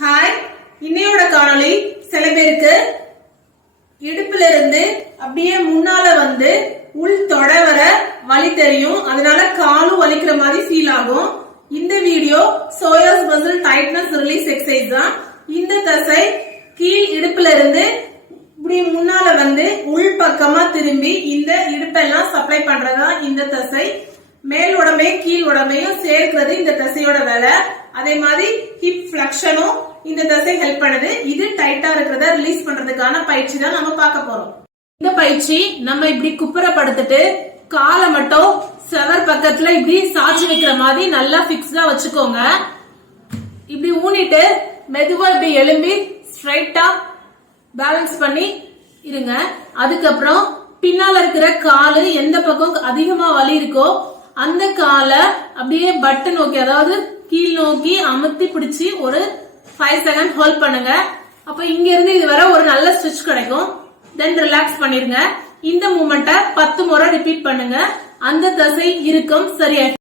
Hi, இன்னையோட காணொளி சில பேருக்கு இடுப்புல இருந்து அப்படியே முன்னால வந்து உள் தொட வர வலி தெரியும். அதனால காலும் வலிக்கிற மாதிரி ஃபீல் ஆகும். இந்த video psoas muscle tightness release exercise தான். இந்த தசை கீழ் இடுப்புல இருந்து இப்படி முன்னால வந்து உள் பக்கமா திரும்பி இந்த இடுப்பெல்லாம் சப்ளை பண்றதா இந்த தசை. மேல் உடம்பையும் கீழ் உடம்பையும் சேர்க்கிறது இந்த தசையோட வேலை. அதே மாதிரி ஹிப் பிளெக்ஷனும் இந்த தசை ஹெல்ப் பண்ணுது. இது டைட்டா இருக்கிறத ரிலீஸ் பண்றதுக்கான பயிற்சி தான் நம்ம பார்க்க போறோம். இந்த பயிற்சி நம்ம இப்படி குப்புறப்படுத்திட்டு காலை மட்டும் செவர் பக்கத்துல இப்படி சாட்சி வைக்கிற மாதிரி நல்லா பிக்ஸ்டா வச்சுக்கோங்க. இப்படி ஊனிட்டு மெதுவா இப்படி எழும்பி ஸ்ட்ரைட்டா பேலன்ஸ் பண்ணி இருங்க. அதுக்கப்புறம் பின்னால இருக்கிற காலு எந்த பக்கம் அதிகமா வலி இருக்கோ அந்த காலை அப்படியே பட்டு நோக்கி, அதாவது கீழ் நோக்கி அமுத்தி பிடிச்சி ஒரு 5 செகண்ட் ஹோல்ட் பண்ணுங்க. அப்ப இங்க இருந்து இது வரை ஒரு நல்ல ஸ்ட்ரெச் கிடைக்கும். தென் ரிலாக்ஸ் பண்ணிருங்க. இந்த மூமெண்ட்டை 10 முறை ரிப்பீட் பண்ணுங்க. அந்த தசை இறுக்கம் சரியாகும்.